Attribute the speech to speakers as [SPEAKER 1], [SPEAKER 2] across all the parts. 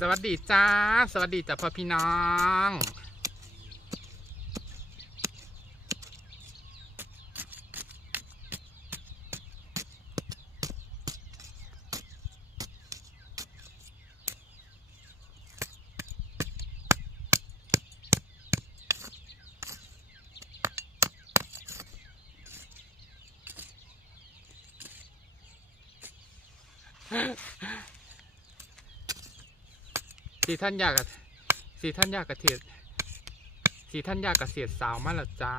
[SPEAKER 1] สวัสดีจ้า สวัสดีจ้าพ่อพี่น้อง สีท่านยากกับสีท่านยากกับเทียดสีท่านยากกับเสียดสาวมาแล้วจ้า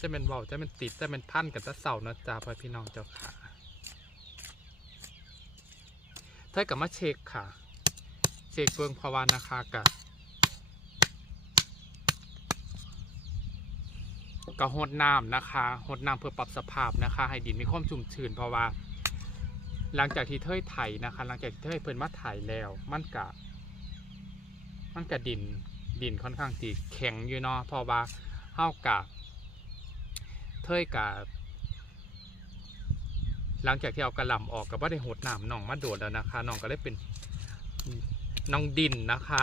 [SPEAKER 1] จะเป็นเบาจะเป็นติดจะเป็นพันกับตะเสานะจ้าพ่อพี่น้องเจ้าค่ะเธอกับมาเช็คค่ะเช็คเบื้องภาวานะคะกับก็หดน้ำนะคะหดน้ำเพื่อปรับสภาพนะคะ ให้ดินมีความชุ่มชื้นเพราะว่า หลังจากที่เทยไถนะคะ หลังจากที่เทยเพิ่นมาไถแล้ว มันกะ มันกะดินดินค่อนข้างสีแข็งอยู่เนาะเพราะว่าเฮากะเทยกะหลังจากที่เอากระหล่ำออกก็บ่ได้หดน้ำน้องมาโดดแล้วนะคะนองก็เลยเป็นนองดินนะคะ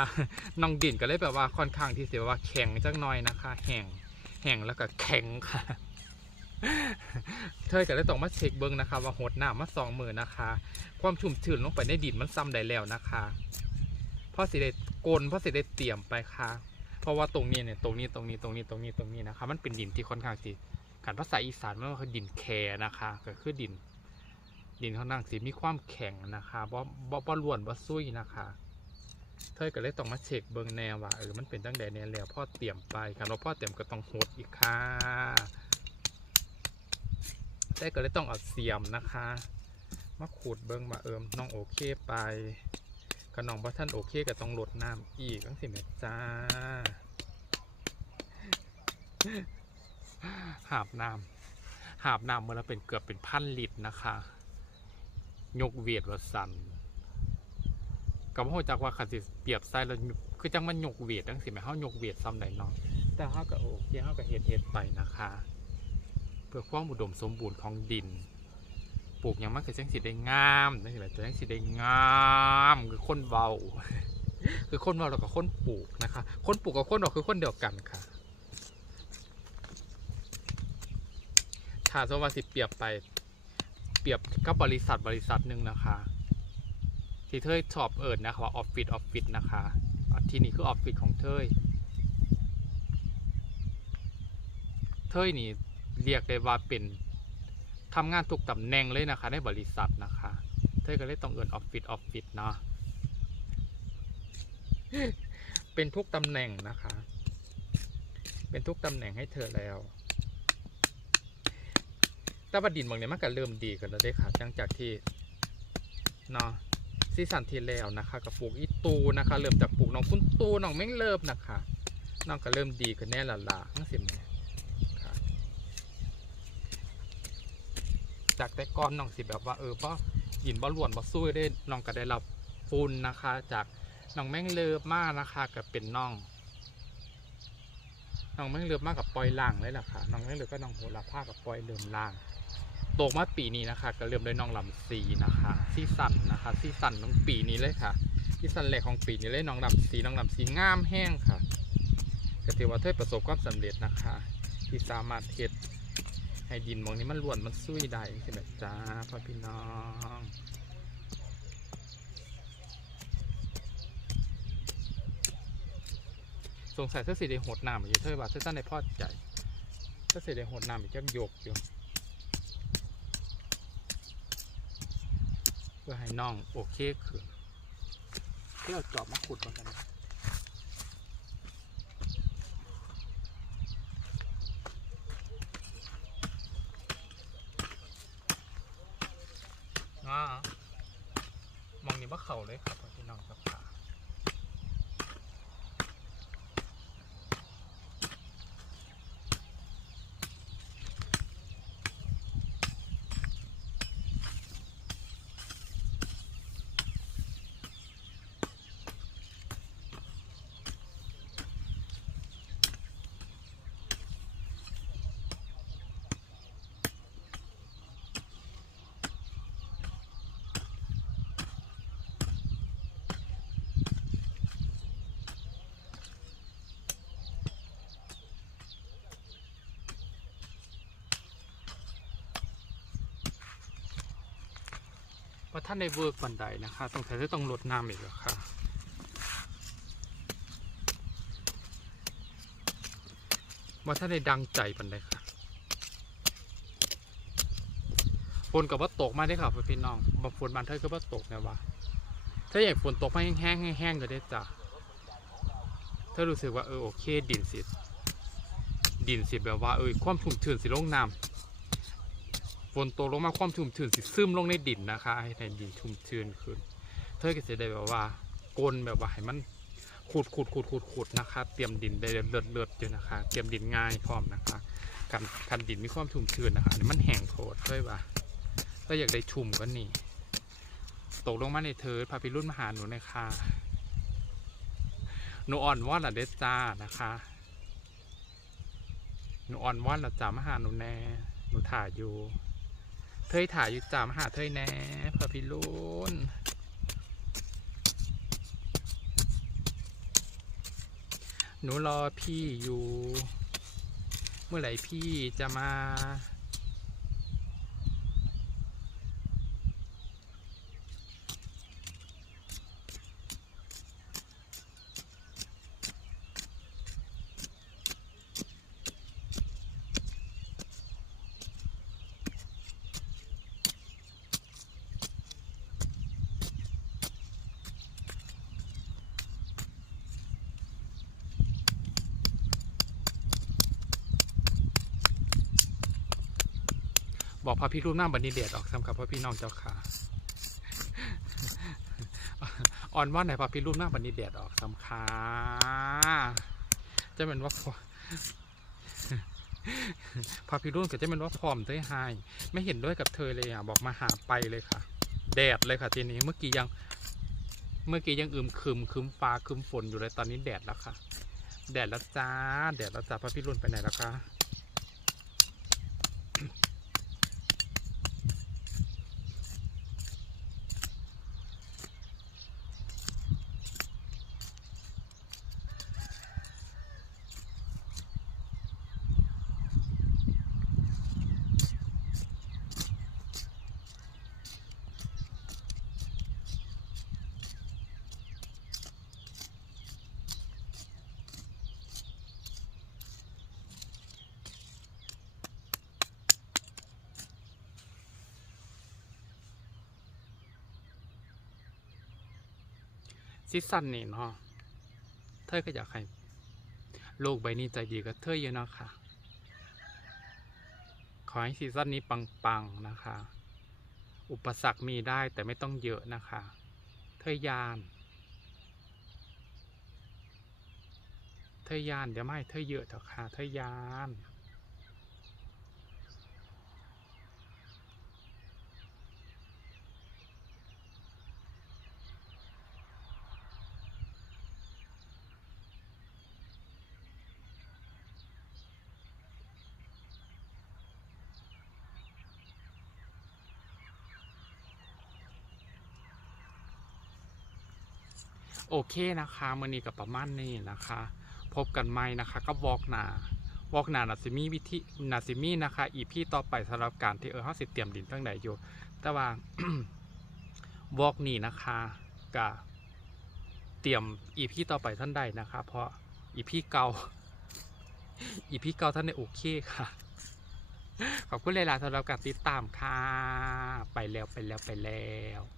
[SPEAKER 1] นองดินก็เลยแบบว่าค่อนข้างที่เสียว่าแข็งจังหน่อยนะคะ แห้งแห้งแล้วก็แข็งค่ะเธอก็เลยต้องมาเช็คเบิ้งนะคะ ว่าหดน้ำมาสองมือนะคะ ความชุ่มชื้นลงไปในดินมันซ้ำได้แล้วนะคะ พราะสิได้โกนเพราะสิได้เตรียมไปค่ะ เพราะว่าตรงนี้เนี่ยตรงนี้ตรงนี้ตรงนี้ตรงนี้ตรงนี้นะคะ มันเป็นดินที่ค่อนข้างสิการภาษาอีสานมันคือดินแคนะคะ ก็คือดิน ดินค่อนข้างสิมีความแข็งนะคะบ่บ่บ่ล้วนบ่ซุยนะคะเธอก็เลยต้องมาเช็คเบิ้งแนวว่าเออมันเป็นตั้งแต่แนวแล้วพ่อเตรียมไปค่ะเราพ่อเตรียมก็ต้องหดอีกค่ะได้ก็เลยต้องเอาเสียมนะคะ มาขูดเบิ้งมาเอิมน้องโอเคไป ก็น้องว่าท่านโอเคก็ต้องลดน้ำอีกตั้งสิแม่จ้าหาบน้ำหาบน้ำเมื่อละเป็นเกือบเป็นพันลิตรนะคะ ยกเวียดว่าสันกับพ่อจากว่าขันสิเปรียบไซแล้วคือจังมันยกเวียดตั้งสิแม่เฮายกเวียดซ้ำใดเนาะแต่เฮาก็โอเคเฮาก็เฮ็ดเฮ็ดไปนะคะ เพื่อความอุดมสมบูรณ์ของดิน ปลูกอย่างมากคือจังสิได้งามจังสิแบบจังสิได้งามคือคนเบาคือคนเบาแล้วก็คนปลูกนะคะ คนปลูกกับคนเบาคือคนเดียวกันค่ะถ้าสมมติว่าสิเปรียบไปเปรียบกับบริษัทบริษัทหนึ่งนะคะ ที่เธอชอบเอิญนะคะออฟฟิศออฟฟิศนะคะอะที่นี่คือออฟฟิศของเธอเธอนี่เรียกได้ว่าเป็น ทำงานทุกตำแหน่งเลยนะคะในบริษัทนะคะเธอก็เลยต้องเอินออฟฟิศออฟฟิศเนาะเป็นทุกตำแหน่งนะคะ เป็นทุกตำแหน่งให้เธอแล้วแต่ว่าดินบางเนี่ยมันก็เริ่มดีกันแล้วได้ค่ะหลังจากที่เนาะซีซั่นที่แล้วนะคะกับปลูกอีตูนะคะ เริ่มจากปลูกน้องคุณตูน้องแม่งเริ่มนะคะน้องก็เริ่มดีกันแน่ละล่ะทั้งสิแม่ค่ะ จากแต่ก่อนน้องสิแบบว่าเออว่ายินบ่ล้วนบ่สู้ได้น้องก็ได้รับฝุ่นนะคะ จากน้องแม่งเลิฟมากนะคะกับเป็นน้องน้องแม่งเลิฟมากกับปล่อยล่างเลยล่ะค่ะน้องแม่งเลิฟก็น้องโหระพากับปล่อยเริ่มล่างโตมาปีนี้นะคะ ก็เริ่มด้วยน้องลำซีนะคะซีสันนะคะซีสันของปีนี้เลยค่ะซีสันแรกของปีนี้เลยน้องลำซีน้องลำซีงามแห้งค่ะก็ถือว่าเธอประสบความสำเร็จนะคะ ที่สามารถเฮ็ด ให้ดินมองนี้มันล้วนมันซุยได้ใช่ไหมจ้าพ่อพี่น้องสงสัยเธอสิได้หดน้ำอยู่เธอว่าเธอตั้งในพอใจเธอสิได้หดน้ำอีกจักโยกอยู่เพื่อให้น้องโอเคขึ้นเพื่อจอบมาขุดมันกันนะอ่ามอ ว่าท่านในเวิร์กบันไดนะคะต้องใช้ต้องลดน้ำอีกแล้วค่ะว่าท่านในดังใจบันไดค่ะฝนกับว่าตกมาได้ค่ะพี่น้องบางฝนบานเทยก็ว่าตกนี่ยวะถ้าอยากฝนตกมาแห้งๆแห้งๆก็ได้จ้ะถ้ารู้สึกว่าเออโอเคดินสิดินสิแบบว่าเออความชุ่มชื้นสิลงน้ำ ฝนตกลงมาความชุ่มชื้นสิซึมลงในดินนะคะ ให้ในดินชุ่มชื้นขึ้น เธอก็จะได้แบบว่ากลนแบบว่าให้มันขุดขุดขุดขุดขุดนะคะ เตรียมดินได้เลือดเลือดอยู่นะคะ เตรียมดินง่ายพร้อมนะคะกันคันดินมีความชุ่มชื้นนะคะมันแห้งโผดด้วยว่าถ้าอยากได้ชุ่มก็นี่ ตกลงมาในเธอพาไปรุ่นมาหาหนูนอยค่ะหนูอ่อนวอนละเดซจ้านะคะหนูอ่อนวอนละจ้ามาหาหนูแน่หนูถ่ายอยู่ เทยถ่ายอยู่จามหาเทยแน่พระพิรุนหนูรอพี่อยู่ เมื่อไหร่พี่จะมา บอกพระพี่รูปหน้าบันดีเดดออกสำกับพระพี่น้องเจ้าขาอ่อนว่าไหนพระพี่รูปหน้าบันดีเดดออกสำคาจะเป็นว่าพอพระพี่รุ่นก็จะเป็นว่าพร้อมเธอให้ไม่เห็นด้วยกับเธอเลยอะบอกมาหาไปเลยค่ะ แดดเลยค่ะทีนี้เมื่อกี้ยัง เมื่อกี้ยังอึมครึมคึมฟ้าคึมฝนอยู่เลยตอนนี้แดดแล้วค่ะ แดดแล้วจ้า แดดแล้วจ้าพระพี่รุ่นไปไหนแล้วคะ ซีซั่นนี่เนาะเธอก็อยากให้โลกใบนี้ใจดีกับเธอเยอะเนาะค่ะ ขอให้ซีซั่นนี้ปังๆนะคะ อุปสรรคมีได้แต่ไม่ต้องเยอะนะคะ เธอยาน เธอยานเดี๋ยวไม่เธอเยอะเถอะค่ะ เธอยาน โอเคนะคะมือนี้กับประมาณนี้นะคะ พบกันใหม่นะคะก็วอกหนาวอกหนานาซิมีวิธีนาซิมีนะคะอีพีต่อไปสำหรับการที่เออเขาสิเตรียมดินตั้งไหนอยู่ แต่ว่าวอกนี่นะคะกับเตรียมอีพีต่อไปท่านใดนะคะ เพราะอีพีเก่าอีพีเก่าท่านได้โอเคค่ะ ขอบคุณเลยล่ะสำหรับการติดตามค่ะ ไปแล้วไปแล้วไปแล้ว